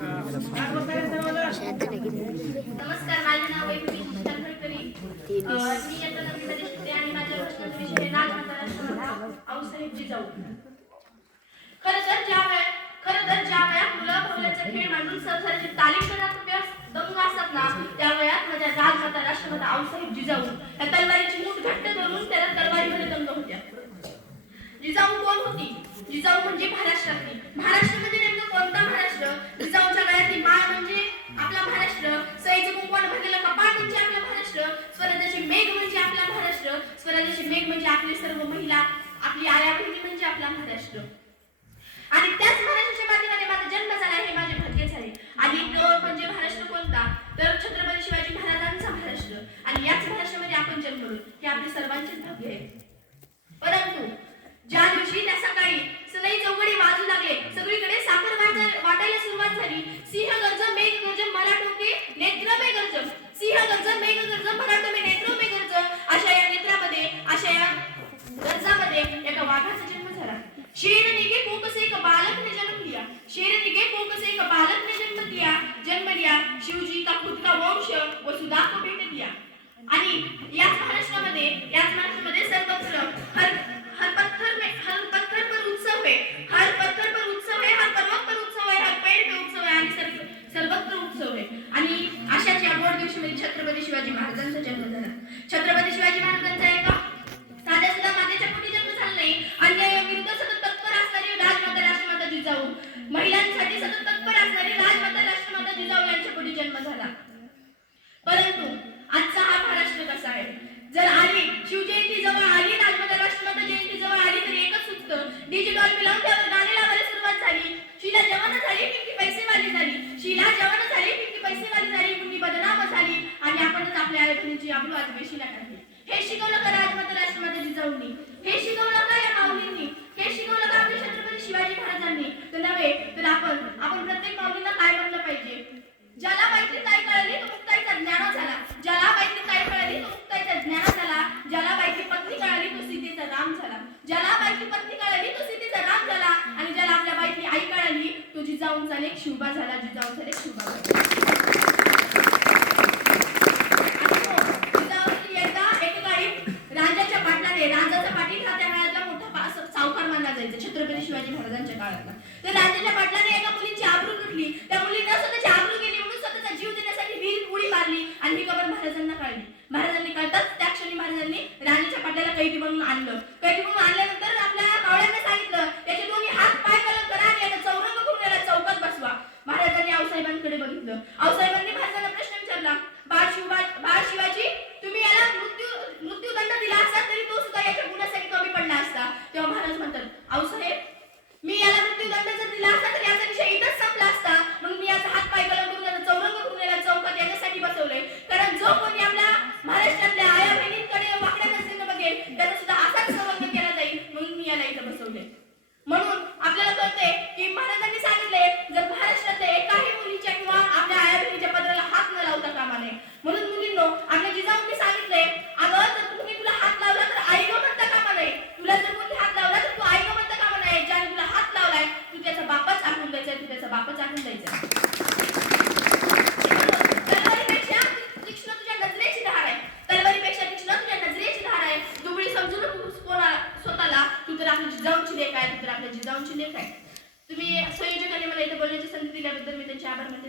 नमस्कार, माझे नाव वैभवी शिष्टान फडकरी. मी इयत्ता 9वीमध्ये शिकते आणि माझ्या प्रश्नाचा विषय आहे राजमाता राष्ट्रमाता आऊसाहेब जिजाऊ. खरं तर ज्या वयात मुलं भवल्याचा खेळ मांडून संसाराची तालीम करण्यात दंग असतात ना, त्या वयात माझ्या राजमाता राष्ट्रमाता आऊसाहेब जिजाऊ या तलवारीची मूठ घट्ट धरून त्याला तलवारीमध्ये दंग होत्या. जिजाऊ कोण होती? जिजाऊ म्हणजे महाराष्ट्रातली. महाराष्ट्र म्हणजे नेमकं कोणता महाराष्ट्र? जिजाऊच्या गळ्यातली माळ म्हणजे आपला महाराष्ट्र, सईचं कुंकवानं भरलेलं कपाट म्हणजे आपला महाराष्ट्र, स्वराज्याचे मेघ म्हणजे आपला महाराष्ट्र, स्वराज्याचे मेघ म्हणजे आपले सर्व महिला, आपली आया बहिणी म्हणजे आपला महाराष्ट्र. आणि त्याच महाराष्ट्राच्या माध्यमाने माझा जन्म झाला, हे माझे भाग्य झाले. आणि तो म्हणजे महाराष्ट्र कोणता? तर छत्रपती शिवाजी महाराजांचा महाराष्ट्र. आणि याच महाराष्ट्रामध्ये आपण जन्मलो, हे आपले सर्वांचेच भाग्य आहे. परंतु ज्या दिवशी त्या सकाळी सनई चौघडे वाजू लागले, सगळीकडे साखर वाटायला सुरुवात झाली. सिंह गर्ज मेघ गर्ज मराठोके नेत्र मे गर्ज, सिंह गर्ज मेघ गर्ज मराठोके नेत्र मे गर्ज, अशा या नेत्रामध्ये, अशा या गर्जामध्ये एका वाघाचा जन्म झाला. शेरनी के कोख से एक बालक ने जन्म लिया, शेरनी के कोख से एक बालक ने जन्म लिया, शिवजी का खुद का वंश वसुधा को भेट दिया. आणि याच महाराष्ट्रामध्ये सर्वत्र हर पत्थर पर उत्सव है, हर पत्थर पर उत्सव है, हर पर्वत पर उत्सव है, हर पेड़ पे उत्सव है आणि सर्वत्र उत्सव है. आणि अशाच या गोड दिवशीमध्ये छत्रपती शिवाजी महाराजांचा जन्म झाला. छत्रपती शिवाजी महाराजांचा एका साध्या सुद्धा मातेच्या पोटी जन्म झाला नाही. अन्यायाविरुद्ध सतत तत्पर असणारी राजमाता राष्ट्रमाता जिजाऊ, महिलांसाठी सतत तत्पर असणारी राजमाता राष्ट्रमाता जिजाऊ यांच्या पोटी जन्म झाला. परंतु आजचा हा महाराष्ट्र कसा आहे? जर आली शिवजयंती जवळ आली, राजमाता राष्ट्रमाता जयंती जवळ आली, तर एकच सुचतं, डिजिटल मिळवून त्यावर गाणे लावायला सुरुवात झाली. शीला जवान झाली, पिंकी पैसेवाली झाली, शीला जवान झाली, पिंकी पैसेवाली झाली, मुन्नी बदनाम झाली आणि आपणच आपल्या आई बहिणीची आबरू आज वेशीला टाकली. हे शिकवलं का राजमाता राष्ट्रमाता जिजाऊंनी? हे शिकवलं का या माऊलींनी? हे शिकवलं का आपले छत्रपती शिवाजी महाराजांनी? तर नव्हे, तर आपण प्रत्येक माऊलींना काय म्हणलं पाहिजे? ज्याला मैत्री काय कळली तो मुक्ताईचा ज्ञान झाला, ज्याला मैत्री काय कळली तो मुक्ताईचा ज्ञान झाला, ज्याला मैत्री पत्नी कळली तो सीतेचा राम झाला, ज्याला मैत्री पत्नी कळली तो सीतेचा राम झाला आणि ज्याला आपल्या मैत्री आई कळली तो जिजाऊंचा लेक शिवबा झाला, जिजाऊंचा लेक शिवबा झाला. राजाचा पाटील हा त्या काळातला मोठा सावकार मानला जायचा, छत्रपती शिवाजी महाराजांच्या काळातला. तर राजाच्या पाटलाने एका मुलीची आबरू लुटली, त्या मुलीने स्वतःची आबरू गेली म्हणून स्वतःचा जीव देण्यासाठी विहिरीत उडी मारली आणि ही खबर महाराजांना कळली. महाराजांनी कळताच त्या क्षणी महाराजांनी राणीच्या पाटलाला कैदी बनवून आणलं. कैदी बनवून आणल्यानंतर आपल्या कावळ्यांना सांगितलं, याचे दोन्ही हात पाय कलम करा आणि याला चौरंग करून याला चौकात बसवा. महाराजांनी आऊसाहेबांकडे बघितलं. आऊसाहेबांनी महाराजांना प्रश्न विचारला, बाळ शिवाजी, तुम्ही याला मृत्यूदंड दिला असता तरी तो सुद्धा याच्या गुन्ह्यासाठी कमी पडला असता. तेव्हा महाराज म्हणतात, आऊसाहेब, मी याला मृत्यूदंड जर दिला असता तर याचा विषय इथंच संपला असता, म्हणून मी याचा हात पाय कलम करून याला चौरंग करून याला चौकात याच्यासाठी बसवलंय. कारण जो कोणी आपल्या महाराष्ट्रातल्या आया बहिणींकडे वाकड्या नजरेनं बघेल त्याचा सुद्धा असाच संबंध केला जाईल, म्हणून मी याला इथं बसवलंय. म्हणून आपल्याला कळतंय की महाराजांनी सांगितलंय, जर महाराष्ट्रातल्या एकाही मुलीच्या किंवा आपल्या आया बहिणीच्या पदराला हात न लावता कामा नये. म्हणून मुलींनो, आपल्या जिजाऊंनी सांगितलंय, अगं जर तुम्ही तुला हात लावला तर आई गं म्हणता कामा नये, तुला जर कोणी हात लावला तर तू आई गं म्हणता कामा नये. ज्याने तुला हात लावलाय तू त्याचा बापच आखून द्यायचा, तू त्याचा बापच आखून द्यायचा. तलवारीपेक्षा तीक्ष्ण तुझ्या नजरेची धार आहे, तलवारीपेक्षा तीक्ष्ण तुझ्या नजरेची धार आहे. दुबळी समजू नको स्वतःला, तू तर आपल्या जिजाऊंची लेक आहे, तू तर आपल्या जिजाऊंची लेक आहे. तुम्ही संयोजकांनी मला इथे बोलण्याची संधी दिल्याबद्दल मी त्यांचे आभार मानते.